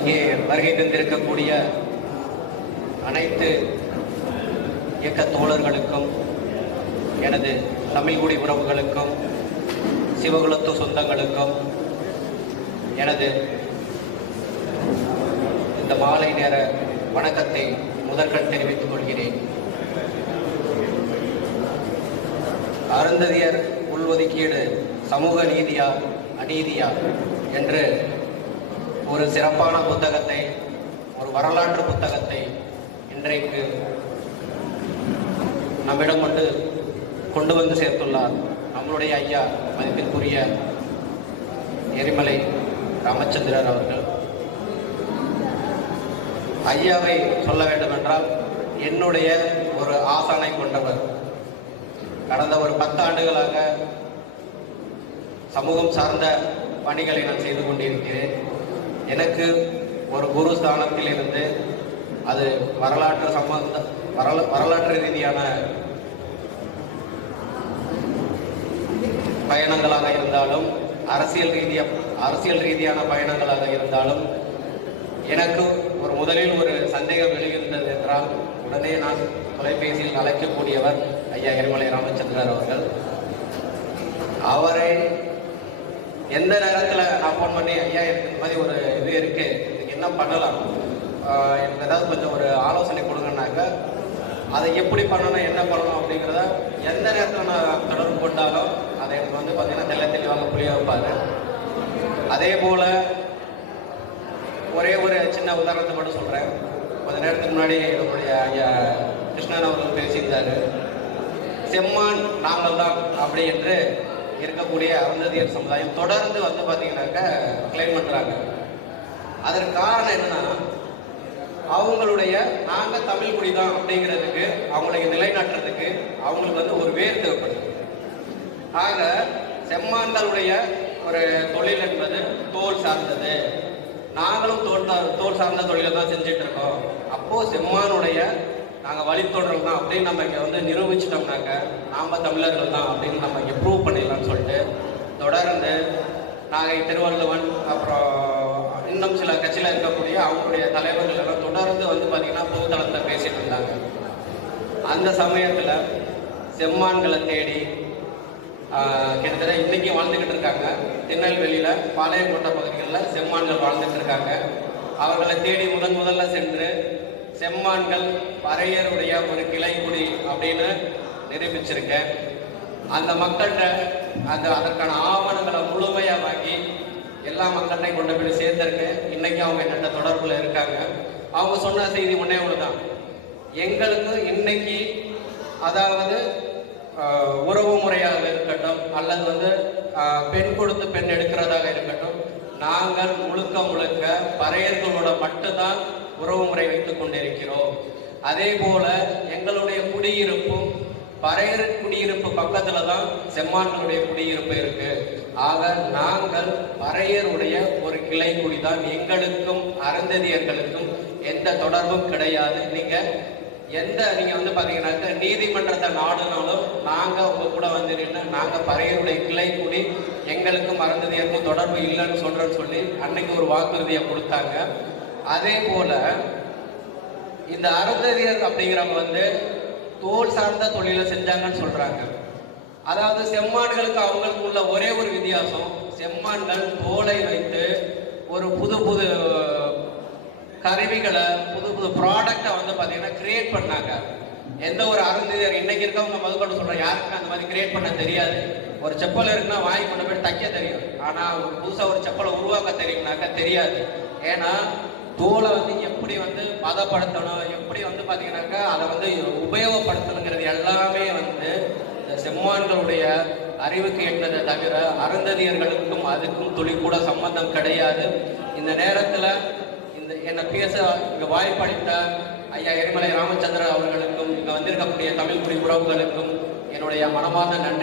இங்கே வருகை தந்திருக்கக்கூடிய அனைத்து இயக்க தோழர்களுக்கும், எனது தமிழ்குடி உறவுகளுக்கும், சிவகுலத்து சொந்தங்களுக்கும் எனது இந்த மாலை நேர வணக்கத்தை முதற்கண் தெரிவித்துக் கொள்கிறேன். அருந்ததியர் உள்ஒதுக்கீடு சமூக நீதியா அநீதியா என்று ஒரு சிறப்பான புத்தகத்தை, ஒரு வரலாற்று புத்தகத்தை இன்றைக்கு நம்மிடம் கொண்டு வந்து சேர்த்துள்ளார் நம்மளுடைய ஐயா மதிப்பிற்குரிய எரிமலை ராமச்சந்திரர் அவர்கள். ஐயாவை சொல்ல வேண்டும் என்றால் என்னுடைய ஒரு ஆசானை கொண்டவர். கடந்த ஒரு 10 ஆண்டுகளாக சமூகம் சார்ந்த பணிகளை நான் செய்து கொண்டிருக்கிறேன். எனக்கு ஒரு குரு ஸ்தானத்தில் இருந்து அது வரலாற்று ரீதியான பயணங்களாக இருந்தாலும், அரசியல் ரீதியான பயணங்களாக இருந்தாலும், எனக்கு முதலில் ஒரு சந்தேகம் எழுகின்றது என்றால் உடனே நான் தொலைபேசியில் அழைக்கக்கூடியவர் ஐயா எரிமலை ராமச்சந்திரர் அவர்கள். அவரை எந்த நேரத்தில் நான் ஃபோன் பண்ணி, ஐயா எனக்கு இந்த மாதிரி ஒரு இது இருக்கு, இதுக்கு என்ன பண்ணலாம், எனக்கு ஏதாவது கொஞ்சம் ஒரு ஆலோசனை கொடுங்கன்னாக்க அதை எப்படி பண்ணணும், என்ன பண்ணணும் அப்படிங்கிறத எந்த நேரத்தில் நான் தொடர்பு கொண்டாலும் அதை எனக்கு பார்த்தீங்கன்னா தெளிவாக புரிய வைப்பார். அதே போல் ஒரே ஒரு சின்ன உதாரணத்தை மட்டும் சொல்கிறேன். கொஞ்ச நேரத்துக்கு முன்னாடி நம்மளுடைய ஐயா கிருஷ்ணன் அவர்கள் பேசியிருந்தார். செம்மான் நாங்கள் தான் அப்படி என்று இருக்கக்கூடிய அருந்ததியர் சமுதாயம் தொடர்ந்து பார்த்தீங்கன்னாக்க கிளைம் பண்ணுறாங்க. அதற்கு காரணம் என்னன்னா, அவங்களுடைய நாங்கள் தமிழ் குடி தான் அப்படிங்கிறதுக்கு, அவங்களுக்கு நிலைநாட்டுறதுக்கு அவங்களுக்கு ஒரு வேர் தேவைப்படுது. ஆக செம்மான்களுடைய ஒரு தொழில் என்பது தோல் சார்ந்தது. நாங்களும் தோல் சார்ந்த தொழிலை தான் செஞ்சுட்டு இருக்கோம். அப்போ செம்மானுடைய நாங்கள் வழித்தொடர்கள் தான் அப்படின்னு நம்ம இங்கே நிரூபிச்சிட்டோம்னாக்க நாம் தமிழர்கள் தான் அப்படின்னு நம்ம இங்கே ப்ரூவ் பண்ணிடலாம்னு சொல்லிட்டு தொடர்ந்து நாங்கள் திருவள்ளுவன், அப்புறம் இன்னும் சில கட்சியில் இருக்கக்கூடிய அவங்களுடைய தலைவர்கள் எல்லாம் தொடர்ந்து பார்த்தீங்கன்னா பொதுத்தளத்தில் பேசிட்டு இருந்தாங்க. அந்த சமயத்தில் செம்மான்களை தேடி கிட்டத்தட்ட இன்னைக்கு வாழ்ந்துக்கிட்டு இருக்காங்க. திருநெல்வேலியில் பாளையங்கோட்டை பகுதிகளில் செம்மான்கள் வாழ்ந்துட்டு இருக்காங்க. அவர்களை தேடி முதல்ல சென்று செம்மான்கள் பறையருடைய ஒரு கிளைக்குடி அப்படின்னு நிரூபிச்சிருக்கேன். அந்த மக்கள்கிட்ட அதற்கான ஆவணங்களை முழுமையாக வாங்கி எல்லா மக்கள்கிட்டையும் கொண்டு போய் சேர்ந்திருக்கேன். இன்னைக்கு அவங்க என்னென்ன தொடர்புல இருக்காங்க. அவங்க சொன்ன செய்தி ஒன்னே ஒண்ணுதான், எங்களுக்கு இன்னைக்கு அதாவது உறவு முறையாக இருக்கட்டும், அல்லது பெண் கொடுத்து பெண் எடுக்கிறதாக இருக்கட்டும், நாங்கள் முழுக்க பறையர்களோட மட்டும்தான் உறவு முறை வைத்துக் கொண்டிருக்கிறோம். அதே போல எங்களுடைய குடியிருப்பும் பறையர் குடியிருப்பு பக்கத்துல தான் செம்மான்களுடைய குடியிருப்பு இருக்கு. ஆக நாங்கள் பறையருடைய ஒரு கிளை குடிதான். எங்களுக்கும் அருந்ததியர்களுக்கும் எந்த தொடர்பும் கிடையாது. நீங்க பாத்தீங்கன்னாக்க நீதிமன்றத்தை நாடுனாலும் நாங்க உங்க கூட நின்று நாங்க பறையருடைய கிளை கூடி எங்களுக்கும் அருந்ததியருக்கும் தொடர்பு இல்லைன்னு சொல்றேன்னு சொல்லி அன்னைக்கு ஒரு வாக்குறுதியை கொடுத்தாங்க. அதே போல இந்த அருந்ததியர் அப்படிங்கிறவங்க தோல் சார்ந்த தொழிலை செஞ்சாங்கன்னு சொல்றாங்க. அதாவது செம்மான்களுக்கு அவங்களுக்கு உள்ள ஒரே ஒரு வித்தியாசம், செம்மான்கள் தோலை வைத்து ஒரு புது கருவிகளை, புது ப்ராடக்டை பார்த்தீங்கன்னா கிரியேட் பண்ணாங்க. எந்த ஒரு அருந்ததியர் இன்னைக்கு இருக்கவங்க முதற்கொண்டு சொல்றேன், யாருக்குமே அந்த மாதிரி கிரியேட் பண்ண தெரியாது. ஒரு செப்பல் இருக்குன்னா வாங்கி கொண்டு போய் தைக்க தெரியும், ஆனா புதுசா ஒரு செப்பலை உருவாக்க தெரியும்னாக்க தெரியாது. ஏன்னா தோலை எப்படி பதப்படுத்தணும், எப்படி பாத்தீங்கன்னாக்கா அதை உபயோகப்படுத்தணுங்கிறது எல்லாமே இந்த செம்மான்களுடைய அறிவுக்கு எட்டதை தவிர அருந்ததியர்களுக்கும் அதுக்கும் துளி கூட சம்பந்தம் கிடையாது. இந்த நேரத்துல என்னை பேச இங்க வாய்ப்பளித்த ஐயா எரிமலை ராமச்சந்திரன் அவர்களுக்கும், இங்க வந்திருக்கக்கூடிய தமிழ் குடி உறவுகளுக்கும் என்னுடைய மனமார்ந்த நன்றி.